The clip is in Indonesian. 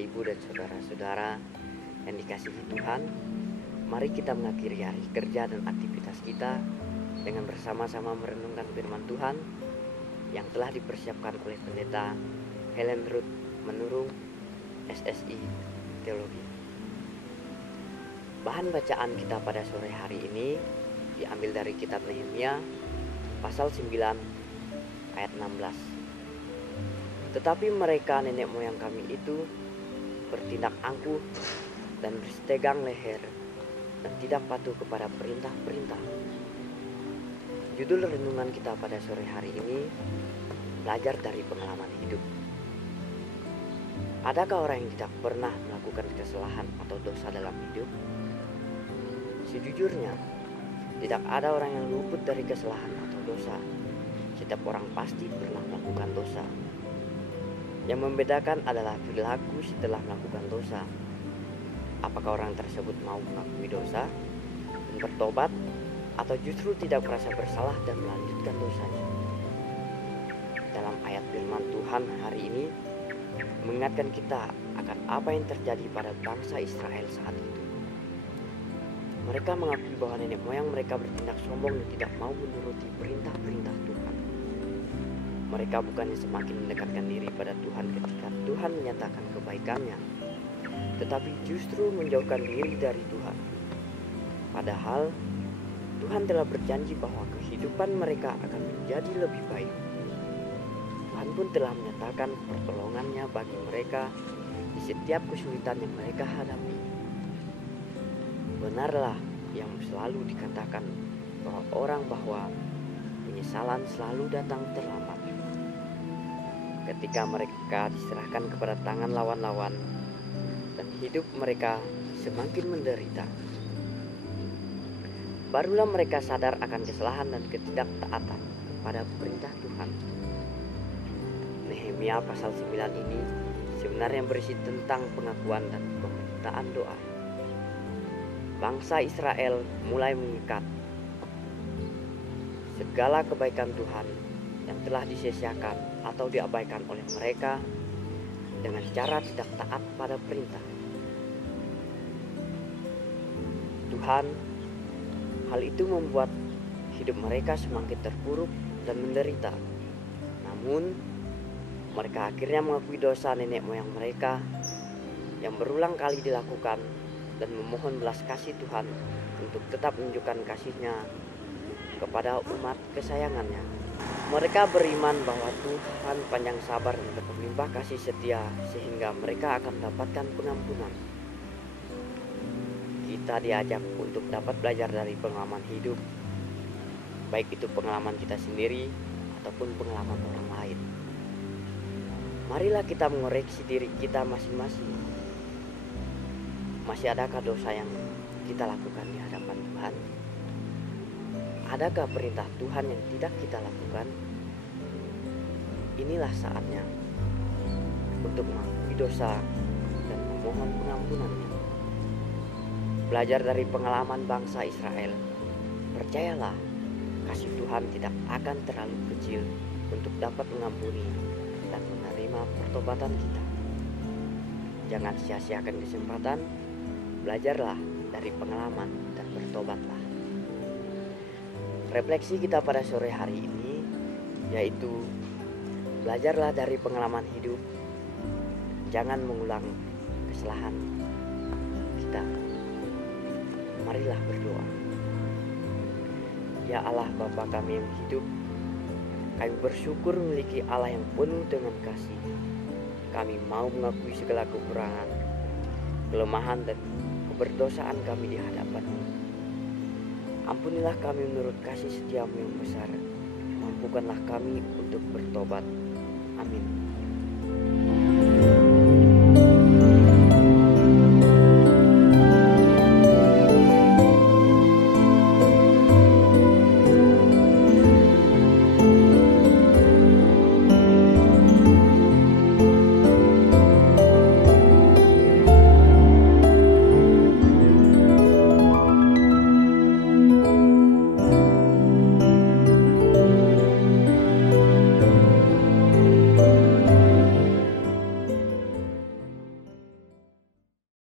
Bapak, Ibu, dan saudara-saudara yang dikasihi Tuhan, mari kita mengakhiri hari kerja dan aktivitas kita dengan bersama-sama merenungkan firman Tuhan yang telah dipersiapkan oleh Pendeta Helen Ruth Menurung, SSI Teologi. Bahan bacaan kita pada sore hari ini diambil dari kitab Nehemia pasal 9 ayat 16. Tetapi mereka nenek moyang kami itu bertindak angkuh dan berstegang leher dan tidak patuh kepada perintah-perintah. Judul renungan kita pada sore hari ini, belajar dari pengalaman hidup. Adakah orang yang tidak pernah melakukan kesalahan atau dosa dalam hidup? Sejujurnya, tidak ada orang yang luput dari kesalahan atau dosa. Setiap orang pasti pernah melakukan dosa. Yang membedakan adalah perilaku setelah melakukan dosa. Apakah orang tersebut mau mengakui dosa dan bertobat, atau justru tidak merasa bersalah dan melanjutkan dosanya? Dalam ayat firman Tuhan hari ini mengingatkan kita akan apa yang terjadi pada bangsa Israel saat itu. Mereka mengakui bahwa nenek moyang mereka bertindak sombong dan tidak mau menuruti perintah-perintah Tuhan. Mereka bukannya semakin mendekatkan diri pada Tuhan ketika Tuhan menyatakan kebaikannya, tetapi justru menjauhkan diri dari Tuhan. Padahal Tuhan telah berjanji bahwa kehidupan mereka akan menjadi lebih baik. Tuhan pun telah menyatakan pertolongannya bagi mereka di setiap kesulitan yang mereka hadapi. Benarlah yang selalu dikatakan bahwa penyesalan selalu datang terlambat. Ketika mereka diserahkan kepada tangan lawan-lawan dan hidup mereka semakin menderita, barulah mereka sadar akan kesalahan dan ketidaktaatan kepada perintah Tuhan. Nehemia pasal 9 ini sebenarnya berisi tentang pengakuan dan permintaan doa. Bangsa Israel mulai mengikat segala kebaikan Tuhan yang telah disia-siakan atau diabaikan oleh mereka dengan cara tidak taat pada perintah Tuhan. Hal itu membuat hidup mereka semakin terpuruk dan menderita. Namun, mereka akhirnya mengakui dosa nenek moyang mereka yang berulang kali dilakukan dan memohon belas kasih Tuhan untuk tetap menunjukkan kasih-Nya kepada umat kesayangannya. Mereka beriman bahwa Tuhan panjang sabar dan berlimpah kasih setia sehingga mereka akan mendapatkan pengampunan. Kita diajak untuk dapat belajar dari pengalaman hidup, baik itu pengalaman kita sendiri ataupun pengalaman orang lain. Marilah kita mengoreksi diri kita masing-masing. Masih adakah dosa yang kita lakukan di hadapan Tuhan? Adakah perintah Tuhan yang tidak kita lakukan? Inilah saatnya untuk mengakui dosa dan memohon pengampunan-Nya. Belajar dari pengalaman bangsa Israel, percayalah kasih Tuhan tidak akan terlalu kecil untuk dapat mengampuni dan menerima pertobatan kita. Jangan sia-siakan kesempatan, belajarlah dari pengalaman dan bertobatlah. Refleksi kita pada sore hari ini yaitu belajarlah dari pengalaman hidup, jangan mengulang kesalahan kita. Marilah berdoa. Ya Allah Bapa kami yang hidup, kami bersyukur memiliki Allah yang penuh dengan kasih. Kami mau mengakui segala kekurangan, kelemahan dan keberdosaan kami di hadapan-Mu. Ampunilah kami menurut kasih setia-Mu yang besar. Mampukanlah kami untuk bertobat. Amin.